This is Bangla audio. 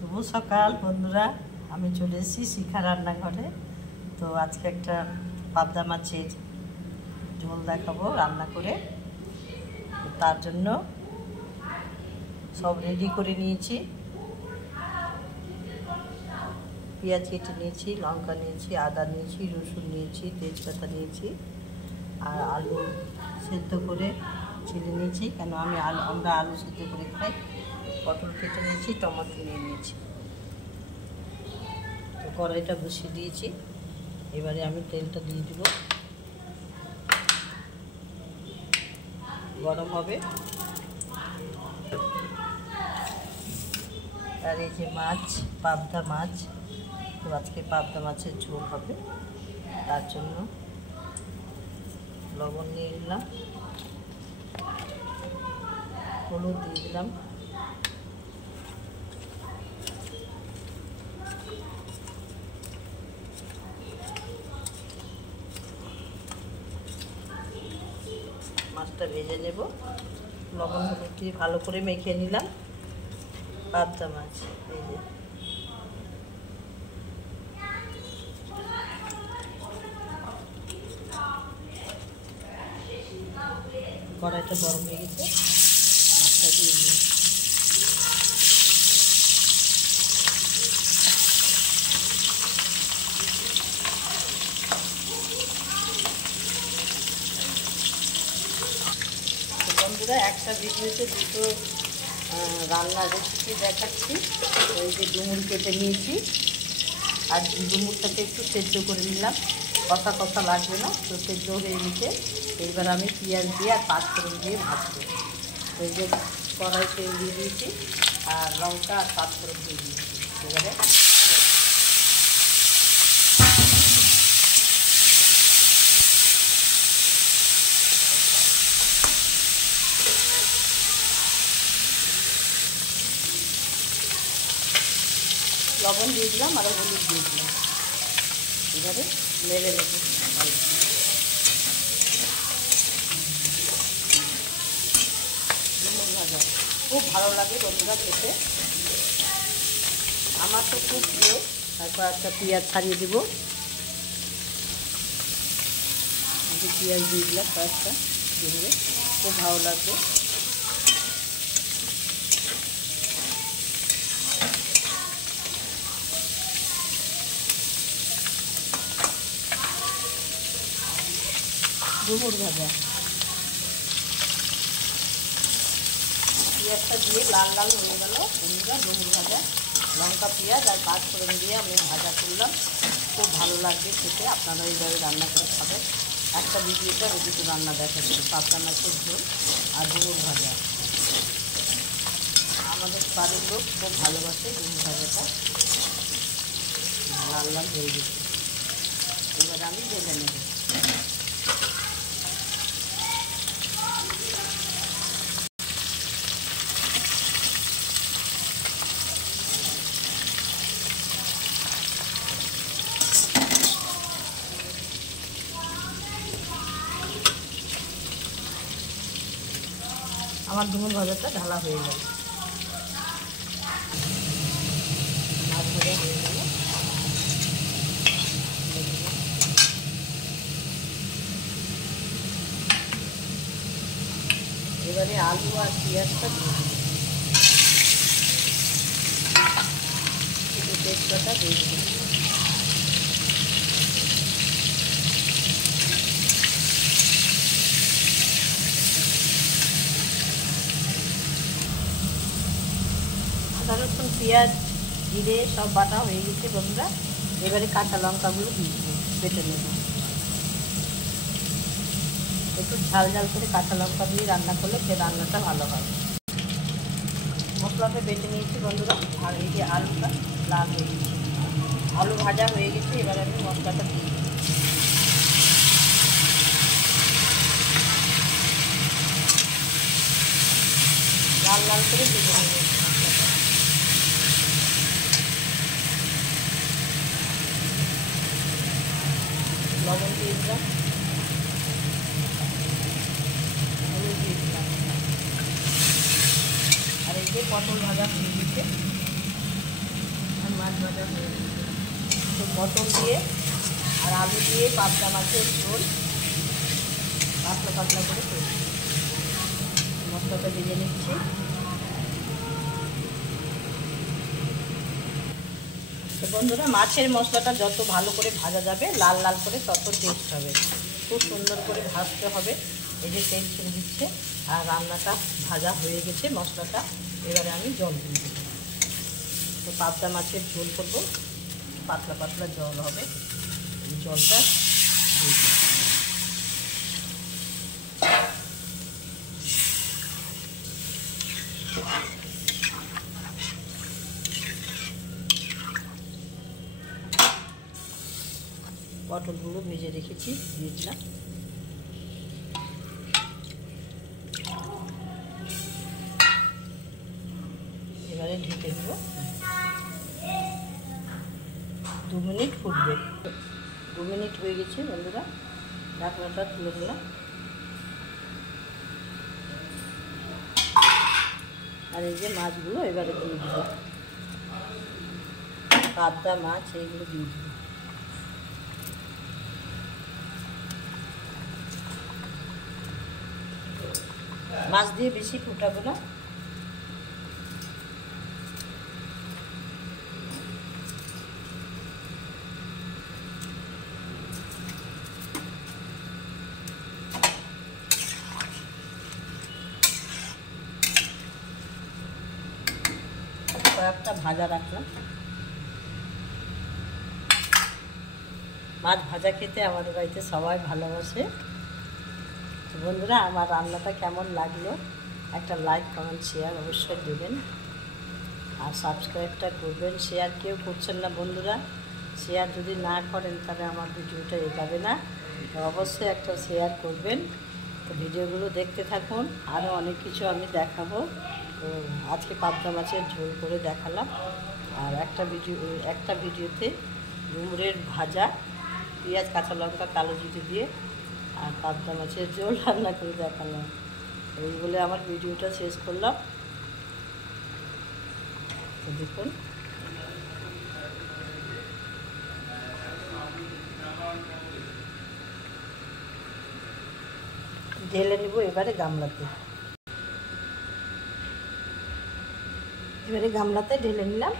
শুভ সকাল বন্ধুরা, আমি চলে এসেছি শিখা রান্নাঘরে। তো আজকে একটা পাবদা মাছের ঝোল দেখাবো রান্না করে। তার জন্য সব রেডি করে নিয়েছি। পেঁয়াজ কেটে নিয়েছি, লঙ্কা নিয়েছি, আদা নিয়েছি, রসুন নিয়েছি, তেজপাতা নিয়েছি, আর আলু সেদ্ধ করে ছিলে নিয়েছি, কেন আমরা আলু সেদ্ধ করে খাই। পটল কেটে নিয়েছি, টমেটো নিয়ে নিয়েছি। তো কড়াইটা বসিয়ে দিয়েছি, এবারে আমি তেলটা দিয়ে দিব। গরম হবে। আর এই যে মাছ, পাবদা মাছ, তো আজকে পাবদা মাছের ঝোল হবে। তার জন্য লবণ নিয়ে নিলাম, হলুদ দিয়ে দিলাম, মাছটা ভেজে নেব। লবণ হলুদ দিয়ে ভালো করে মেখে নিলাম পাবদা মাছ। এই যে কড়াইটা গরম হয়ে গেছে, মাছটা দিয়ে নিই। বন্ধুরা, একটা ভিডিওতে দুটো রান্নার রেসিপি দেখাচ্ছি। ওই যে ডুমুর কেটে নিয়েছি, আর ডুমুরটাকে একটু সেদ্ধ করে নিলাম, কষা কষা লাগবে না, তো সেদ্ধ হয়ে গেছে। এইবার আমি পেঁয়াজ দিয়ে আর পাঁচফোড়ন দিয়ে ভাজবো। ওই যে কড়াই তেল দিয়ে দিয়েছি, আর লঙ্কা আর পাঁচফোড়ন দিয়ে দিয়েছি। এবারে লবণ দিয়ে দিলাম আর হলুদ দিয়ে দিলাম। এবারে নেড়ে নেব ভালো। ডুমুর ভাজা খুব ভালো লাগে বন্ধুরা খেতে, আমার তো খুব প্রিয়। তারপর একটা পেঁয়াজ ছাড়িয়ে দেব, পেঁয়াজ দিয়ে দিলাম কয়েকটা, দিয়ে খুব ভালো লাগবে। ডুমুর ভাজা পেঁয়াজটা দিয়ে লাল লাল হয়ে গেল বন্ধুরা। ডুমুর ভাজা লঙ্কা পেঁয়াজ আর পাঁচফোড়ন দিয়ে আমি ভাজা করলাম, খুব ভালো লাগবে খেতে। আপনারা এইভাবে রান্না করে খাবেন। একটা ভিডিওতে ওই দুটো রান্না দেখাচ্ছি, পাবদা মাছের ঝোল আর ডুমুর ভাজা। আমাদের বাড়ির লোক খুব ভালোবাসে ডুমুর ভাজাটা। লাল লাল হয়ে গেছে, এবার আমি ভেজে নেব। আমার ডুমুর ভাজাটা ঢালা হয়ে গেল, মাছ ভাজা হয়ে গেল। এবারে আলু আর পেঁয়াজটা দিয়ে দিই, একটু তেজপাতা দিয়ে দিই। আদা রসুন পেঁয়াজ জিরে সব বাটা হয়ে গেছে বন্ধুরা। এবারে কাঁচা লঙ্কাগুলো দিয়ে দেবো, বেটে নেব। একটু ঝাল ঝাল করে কাঁচা লঙ্কা দিয়ে রান্না করলে সে রান্নাটা ভালো হয়। মশলাটা বেটে নিয়েছি বন্ধুরা। আর এই যে আলুটা লাল হয়ে গেছে, আলু ভাজা হয়ে গেছে। এবারে আমি মশলাটা দিয়ে দিই, লাল লাল করে ভেজে নেব মশলাটা। লবণ দিয়ে দিলাম, হলুদ দিয়ে দিলাম, আর এই যে পটল ভাজা হয়ে গেছে, ভাজা হয়ে গেছে। তো পটল দিয়ে আর আলু দিয়ে পাবদা মাছের ঝোল পাতলা পাতলা করে করছি। মশলাটা ভেজে নিচ্ছি। তো বন্ধুরা, মাছের মশলাটা যত ভালো করে ভাজা যাবে, লাল লাল করে, তত টেস্ট হবে। খুব সুন্দর করে ভাজতে হবে। এই যে তেল ছেড়ে দিচ্ছে আর রান্নাটা ভাজা হয়ে গেছে মশলাটা। এবারে আমি জল দিয়ে দেব। তো পাবদা মাছের ঝোল করব, পাতলা পাতলা জল হবে। এই জলটা দিয়ে দেব। পটলগুলো ভেজে রেখেছি, দিয়ে দিলাম। এবারে ঢেকে দেবো, 2 মিনিট ফুটবে। 2 মিনিট হয়ে গেছে বন্ধুরা, ঢাকনাটা তুলে দিলাম। আর এই যে মাছগুলো এবারে দিয়ে দিব, পাবদা মাছ এইগুলো দিয়ে দিব। মাছ দিয়ে বেশি ফুটাবো না। কয়েকটা ভাজা রাখলাম। মাছ ভাজা খেতে আমাদের বাড়িতে সবাই ভালোবাসে। তো বন্ধুরা, আমার রান্নাটা কেমন লাগলো একটা লাইক, কমেন্ট, শেয়ার অবশ্যই দেবেন। আর সাবস্ক্রাইবটা করবেন। শেয়ার কেউ করছেন না বন্ধুরা। শেয়ার যদি না করেন তাহলে আমার ভিডিওটা এগোবে না। তো অবশ্যই একটা শেয়ার করবেন। তো ভিডিওগুলো দেখতে থাকুন, আরও অনেক কিছু আমি দেখাবো। তো আজকে পাবদা মাছের ঝোল করে দেখালাম। আর একটা ভিডিওতে ডুমুরের ভাজা, পেঁয়াজ, কাঁচা লঙ্কা, কালো জিরে দিয়ে আর পাবদা মাছের ঝোল রান্না করে দেখালাম। এই বলে আমার ভিডিওটা শেষ করলাম। তো দেখুন, ঢেলে নেব এবারে গামলাতে। এবারে গামলাতে ঢেলে নিলাম।